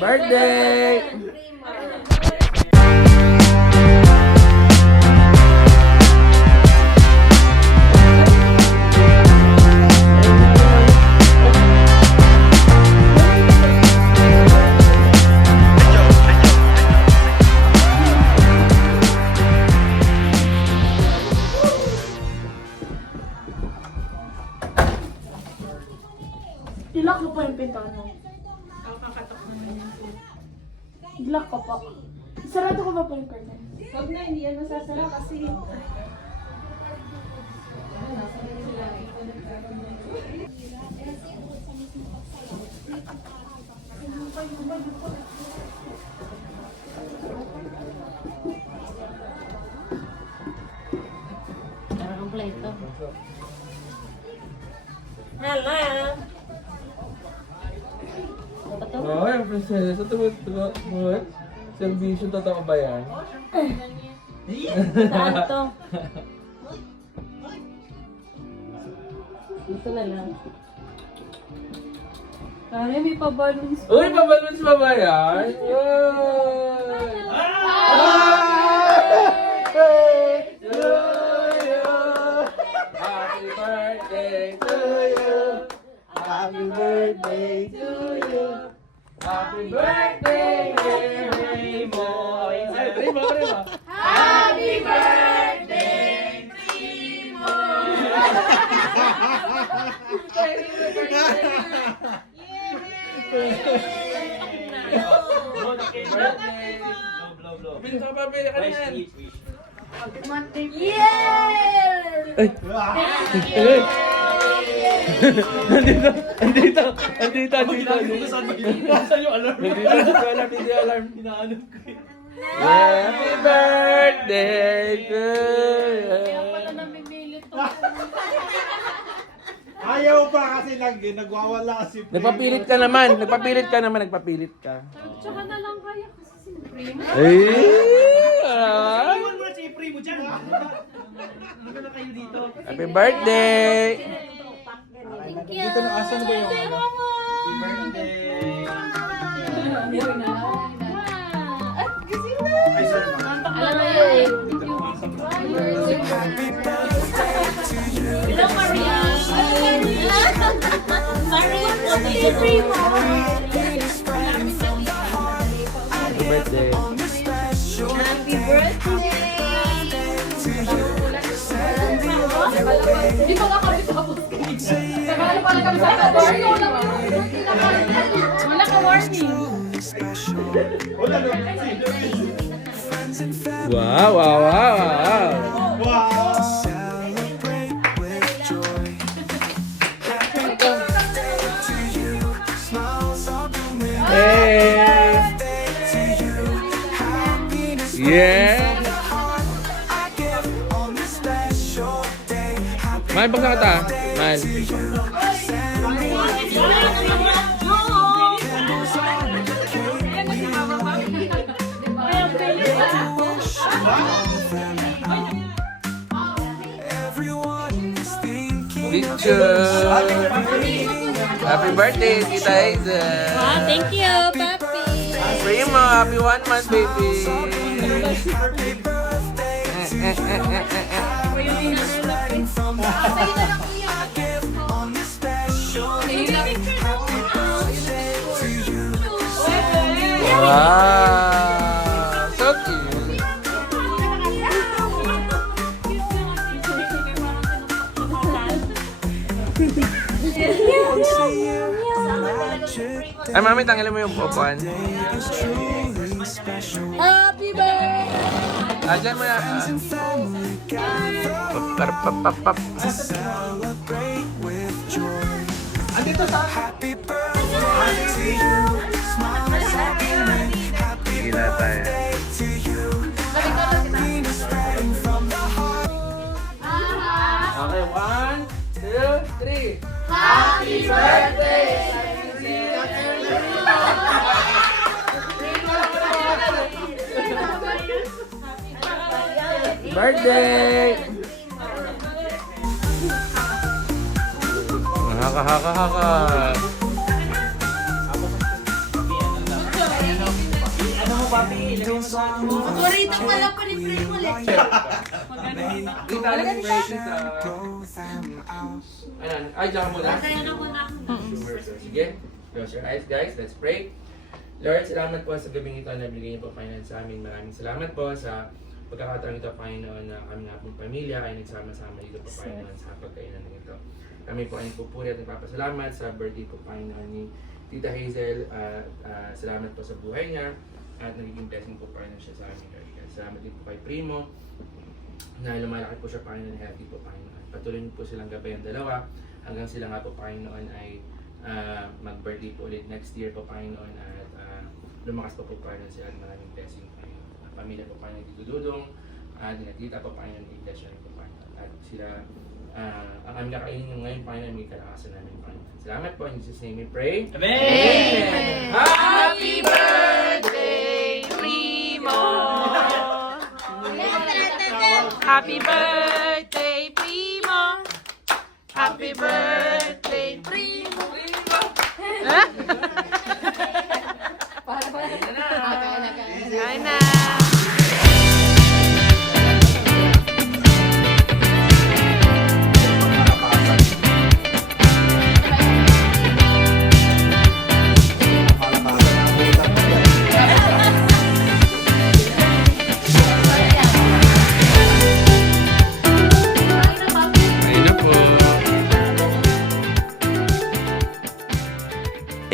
birthday! Ilak mo pa yung pintana. Kakatok naman yan po. Ilak ko pa. Sarado ko ba po yung curtain? Huwag na, hindi yan masasara kasi... Para kompleto. Hello! Ano ba to? Oh, yung prinsesa. Tumutulog. Servisyo, totoo ba yan? Saan to? Ito na lang. Pare, may pa-balloons. Uy, pabalons pa ba yan? Yay! Happy birthday to you! Happy birthday to you! Happy birthday, dear Remo! Ay, Remo, Remo! Happy birthday, Remo! Pili ka pa, pili ka na yan. Yeah! Ay! Ay! Andito! Nasaan yung alarm? Hindi alarm. Hinahanap ko yun. Happy birthday to you! Wala namimili to. Ayaw pa kasi nagwawala si Nagpapilit ka naman. Nagpapilit ka. Tsaka na lang kaya kasi si Primo. Ay! Ah! Iwan mo na si Primo dyan. Ano na kayo dito? Happy birthday! Dito na, asan ba yung ano? Happy birthday! Ay, sorry ma. Alam mo yun. Hello, Maria. Maria, si Primo. Happy birthday! Happy birthday! Hindi pa kakabit sa kapos. Kaya pala kami sa warning. Wala ka warning. Wala na. Wow, wow, wow, wow! Wow! Hey! Yeah! Mahal, bang nakata? Mahal. Picture! Happy birthday, Tita Hazel! Wow, thank you, Papi! Primo, happy 1 month, baby! Wow! So cute! Ay, mami, tanggalin mo yung upuan. Happy birthday! Diyan mo na. Pap. Andito sa Gila tayo. Okay, 1, 2, 3. Happy birthday! Birthday! Haka. papi. Ilagay mo sa ano mo. Paborito pala pa ni Primo ulit. Dito tayo ng version sa... Ano? Ay, diyan ka muna. Tayo na muna. Sige. Close your eyes, guys. Let's pray. Lord, salamat po sa gabing ito na binigay niyo po, Panginoon, sa amin. Maraming salamat po sa pagkakataon ito, Panginoon, na kami nga pong pamilya ay nagsama-sama dito po, Panginoon, sa pagkainan ng ito. Kami po ay nagpupuri at nagpapasalamat sa birthday po, Panginoon, ni Tita Hazel. Salamat po sa buhay niya at nagiging blessing po, Panginoon, siya sa amin, Lord. Salamat din po kay Primo na lumalaki po siya, Panginoon, healthy po, Panginoon. Patuloy niyo po silang gabay ang dalawa hanggang sila nga po, Panginoon, ay mag-birthday po ulit next year po, Panginoon, at lumakas po po, Panginoon, sila at maraming blessing, Panginoon. Ang pamilya po, Panginoon, dito dudong, dinatita po, Panginoon, i-bless siya rin po, Panginoon. At sila, ang aming kakainin nyo ngayon, Panginoon, may kalakasan namin, Panginoon. Salamat po, in Jesus' name we pray. Amen! Happy birthday, Primo! Happy birthday, Primo! Happy birthday, Primo! Kain na!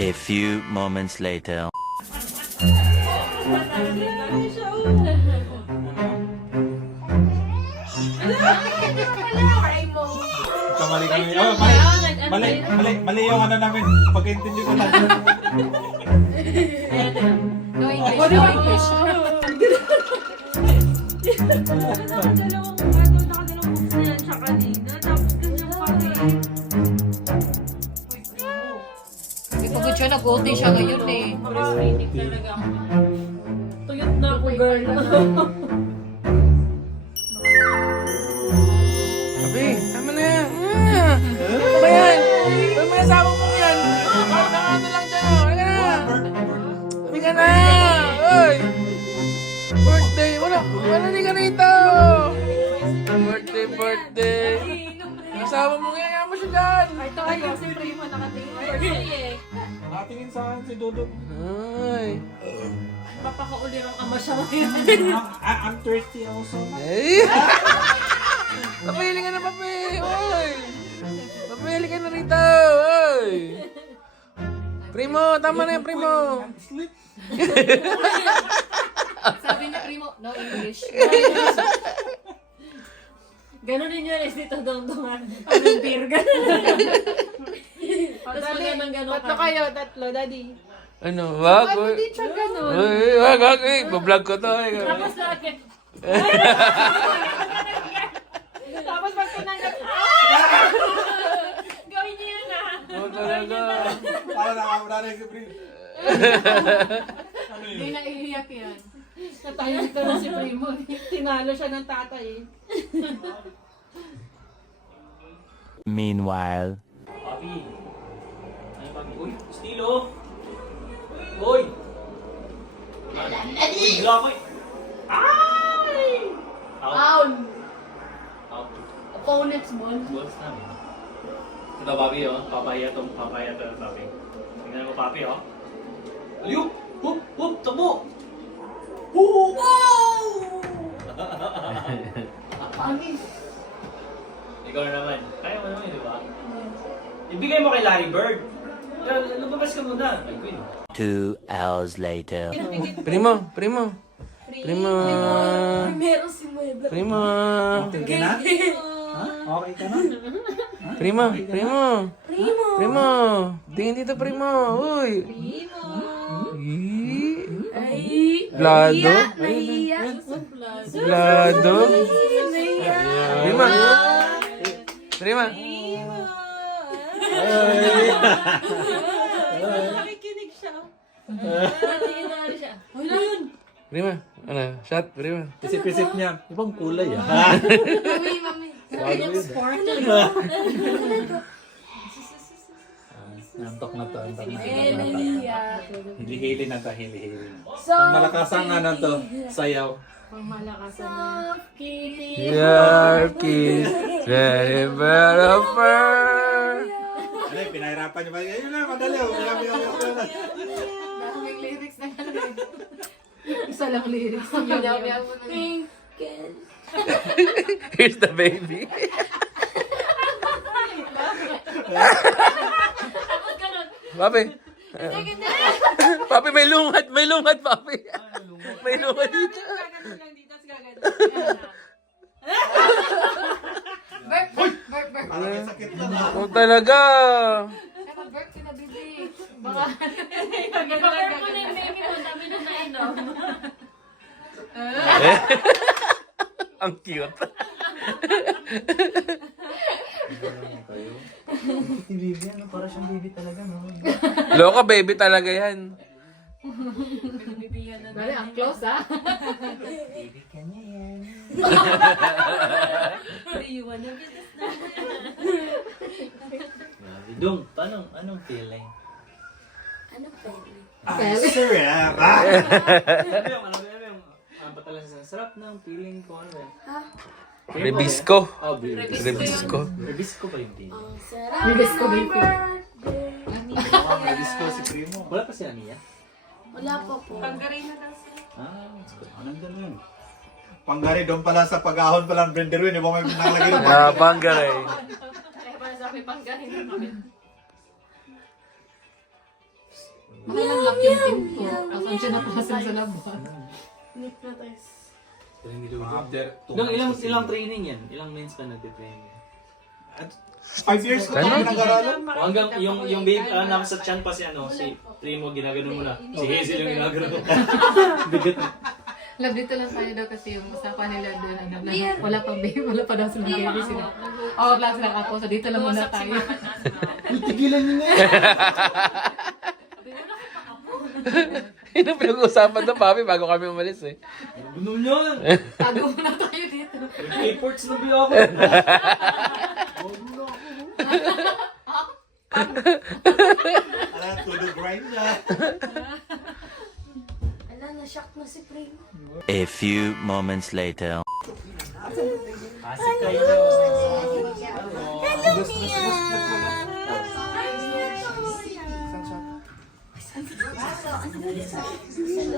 A few moments later. Kamali kami. Oh, mali yung ano namin. Pag-intindi ko lang. No English, no English. Nakadalawang box na yan siya kanina. Tapos ganyan pa rin. May pagod siya, nag-golden siya ngayon eh. Makakainig talaga ako. Tuyot na ako, girl. Abi, tama na yan. Ano ba yan? Ano may asawa mo yan? Bakit na ano lang dyan? Halika na! Sabi ka na! Oy! Birthday! Wala di ka rito! Birthday! Asawa mo nga, yaman siya dyan! Ito kayo, si Primo nakatingin. Birthday eh. Nakatingin sa akin si Dudut. Ay! Papakauli ng ama siya ngayon. I'm thirsty also. Ay! Papili ka na, papi! Oy! Papili ka na rito! Oy! Primo! Tama na yan, Primo! Sleep. Sabi ni Primo, no English. Ganon din yun, is dito dong-dongan. Pag beer, ganon. Tapos pag ganon Tatlo kayo, tatlo, daddy. Ano? Wag! Ano din siya ganun? Uy! Wag! Bablog ko to! Tapos lagi. Tapos pag tinanggap, Gawin niyo yun ah. Oo talaga! Para nakakamura si Prince. Hindi na iiyak yan. Natahimik na si Primo. Tinalo siya ng tatay eh. Meanwhile. Papi! Ay, papi! Uy! Estilo! Uy! Uy! Lamay! Ay! Owl! Out. Opponent's ball. Balls namin. Ito, papi, oh. Papaya to, papi. Tingnan mo, papi, oh. Aliw! Hup! Hup! Tabo! Hup! Panis. Ikaw na naman. Kaya mo naman, di ba? Ibigay mo kay Larry Bird. Lumabas ka muna. Ay, Queen. 2 hours later. Primo! Meron si Muebla. Primo! Okay ka na? Ha? Okay ka na? Primo! Tingin dito, Primo! Uy! Ay! Blado? Naiiyak. Blado? Prima! Nakikinig siya. Natinari siya. Ano yun? Prima! Ano? Shot, Prima! Isip-isip niya. Ibang kulay ah. Mami. Sparkle. Antok na to. Antok na to. Elia. Hili-hili na to. Hili-hili. So Ang malakasan nga na to. Sayaw. Pamalakasan na. soft kitty. Your kiss, very beautiful. Ano, pinahirapan niyo ba? Ayun na, madali. May lyrics na gano'n. Isa lang lyrics. Yaw-yaw mo na. Pink and Here's the baby. Papi. Papi, may lungat, papi. May lungat dito. Parang may sakit na. Oh, talaga. Mag-work ka na, baby. Ipa-work mo na yung baby mo. Dami na nainom. Ang cute. Si baby, ano? Para siyang baby talaga, no? Loka, baby talaga yan. Bibigyan na Dali, ang close, ha? Baby ka niya yan. you wanna be this na. Grabe. Dong, paano, anong feeling? ano pwede? Sarap. Ano ba talaga sa sarap ng feeling ko, ano yan? Rebisco. Oh, Rebisco. Rebisco. Rebisco ba yung feeling? Ang sarap. Release ko, baby. birthday. Rebisco si Primo. Wala pa si Mia? Wala pa po. Ah, that's good. Anong ganun? Panggari doon pala sa pag-ahon pala ng Brenderwin. Yung mga nalagay ng Ah, Bangaray. Mahalang lock yung team ko. Asan siya napasan sa labo. Hypnotize. Dong, ilang training yan? Ilang months ka nag-training? 5 years ko Ano? kami nag-aralan. O hanggang yung baby, nasa chan pa si si Primo, ginagano mo na. Si Hazel yung ginagano mo. Bigat na. Love, dito lang tayo daw kasi yung usapan nila doon. Ano, na, wala pa baby, wala pa daw silang baby sila. Oo, wala silang apo. So dito lang muna tayo. Tigilan niyo na yan. Yun ang pinag-uusapan ng papi bago kami umalis eh. Ganun yun. Tago muna tayo dito. Airports na biya ako. Ala, to the grind na. Ala, na-shock na si Primo. A few moments later. Asik kayo.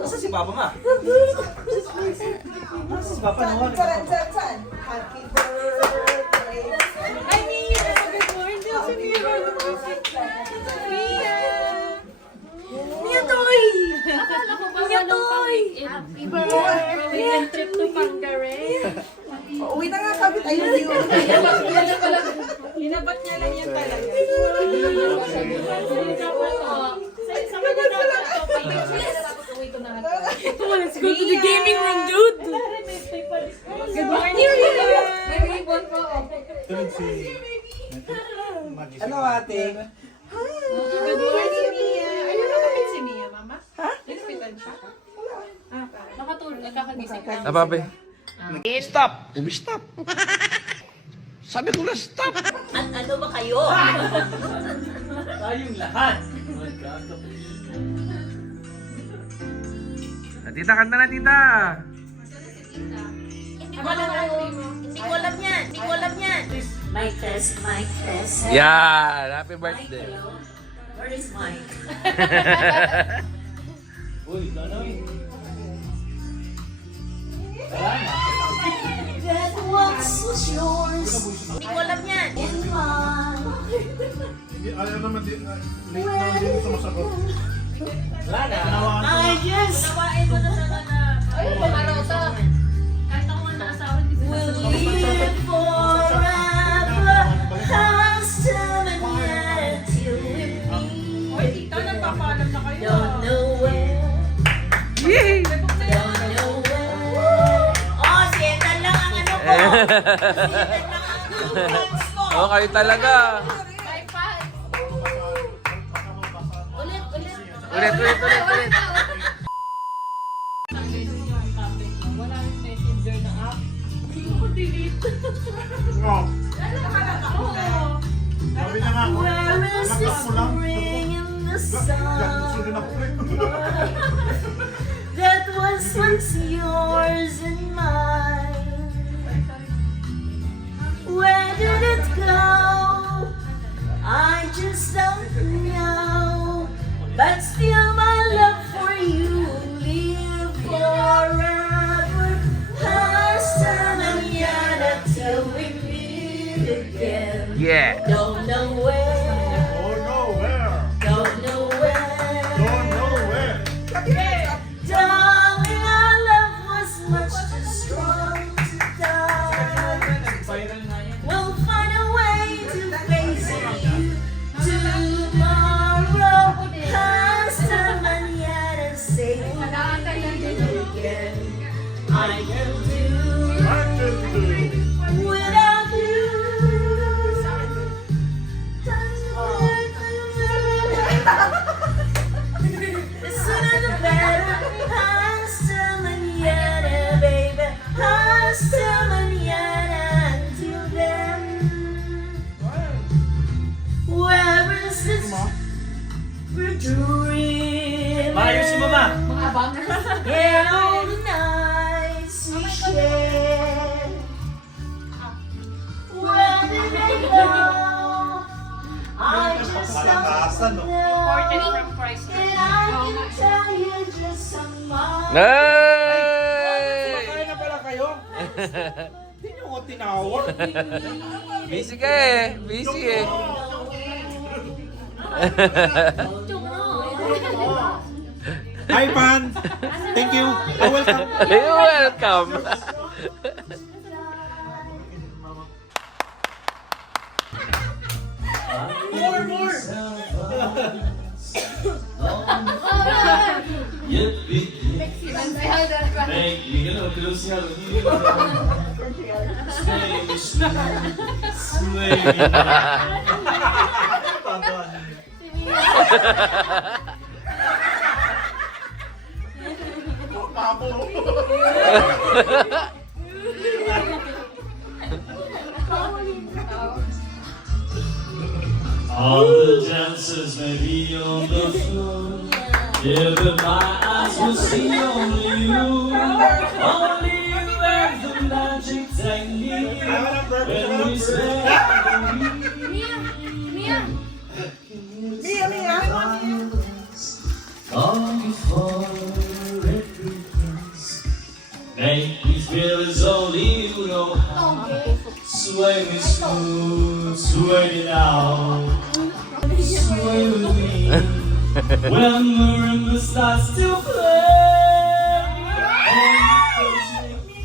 Asa si Papa ma? Asa si Papa naman? Happy birthday. Ay, Mia! Good morning! Si Mia! Mia Toy! Akala ko ba Mia walang Toy! pang- Happy birthday! Weekend trip to Pangaray. Uwi na nga kami tayo. Inabat niya lang yan talaga. Sa kanya dapat ito pa yun. Let's go to the gaming room, dude! Good morning! May ribbon po. Tulog si... Ano ate? Good morning, Mia! Ayun na namin si Mia, mama. Ha? Hospital siya? Nakatulog, kakagising ka. Ah, papi. Ano ba kayo? Tayong lahat. Tita, kanta na, tita. Hindi ko alam yan. Hindi ko alam yan. Mic test, mic test. Yan, happy birthday. Where is Mike? Uy, Lanoy. That was yours. Hindi ko alam yan. In mine. Ayaw naman din. Late na din sumasagot. Wala na. Ay, yes! Nawain mo na sana na. Ay, pamarota. Kahit ako nga naasawa, hindi sila We'll sasagot. live forever. Constant and yet you and me. Hoy, tita, nagpapaalam na kayo. Don't know where. Don't know where. Oh, siyetan lang ang ano ko. Siyetan lang ang comments ko. Oh, kayo talaga. Ulit. Ulit. Wala rin messenger na app. Hindi ko delete. No. Oo. Sabi na nga. Where is Nakak this mo lang. spring? summer that was once yours and mine. Where did it go? I just don't know. But still my love for you live forever. Hasta mañana till we meet again. Yeah. Don't know where. Oh no, where? Don't know where. Don't know where. Darling, our love was much too strong to die. We'll find a way to face it tomorrow. Hasta mañana, say it again. I can do without you. The sooner the better. Hasta mañana, baby. Hasta mañana. Until then, wherever this we're dreaming. Maayos si Mama. Mga abangers. And all the nights we share. Where did they go? I just Malakasan, don't no? know. And I can tell you just some more. Hey! Kaya na pala kayo? Hindi nyo ko tinawag. Busy ka eh. Busy eh. Hi, Pan. Thank you. You're welcome. You're welcome. Hey, you know, close your All the dancers may be on the floor. Yeah, but my eyes will see only you. Only you have the magic technique. When we say all before everything's make me feel as only you know how. Sway me smooth, sway me now. Sway with me when marimba starts to play. And the girls make me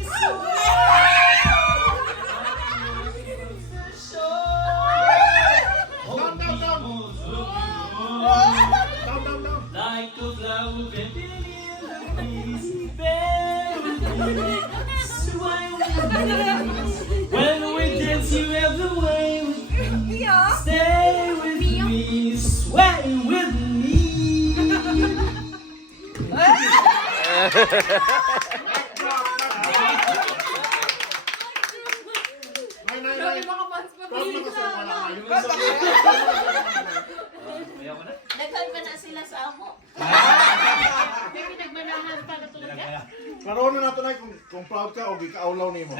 like a flower bending in the breeze. Baby, sway with me. When we dance, you have the way with me. Stay with me, sway with me. Pero yung mga fans ko. Nagkaroon pa na sila sa amo. Maroon na natin ay kung proud ka o gikaulaw ni mo.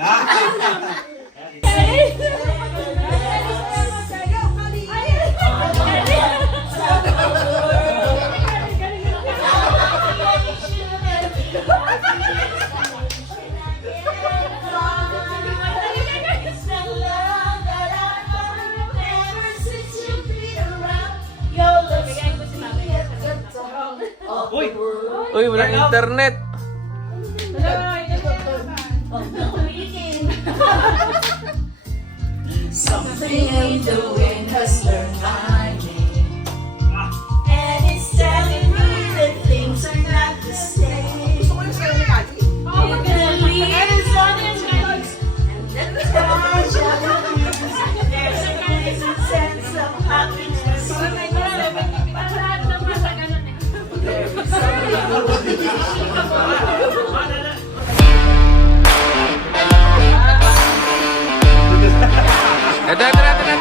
Uy! Uy, walang internet. Something in the wind has turned my name, and it's telling me that things are not the same. The leaves on the trees and the touch of the breeze. There's a pleasant sense of happiness. There is Ito, ito, ito, ito.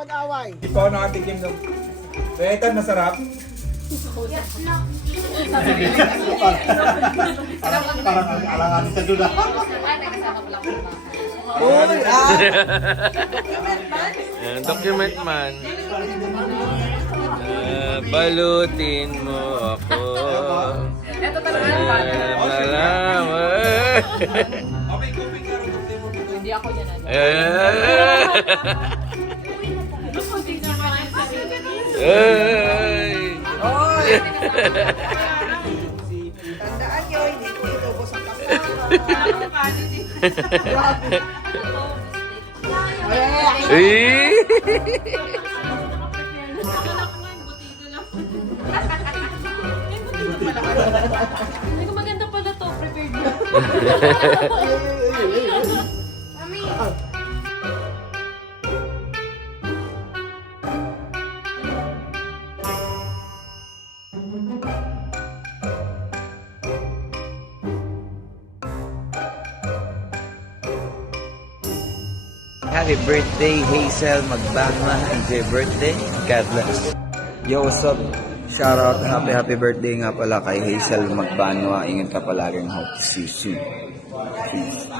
mag-away. Hindi pa ako nakatikim ng... Betan, masarap. Parang alangan sa duda. Uy, Document man. Balutin mo ako. Ito talaga yung bata. Malaman. Hindi ako yan. Ay. Tandaan nyo, hindi ko inubos ang kasama. Eh. Hindi ko maganda pala to, prepared na. Happy birthday, Hazel Magbanwa. Enjoy your birthday. God bless. Yo, what's up? Shout out, happy birthday nga pala kay Hazel Magbanwa. Ingat ka palagi. Hope to see you soon. Peace.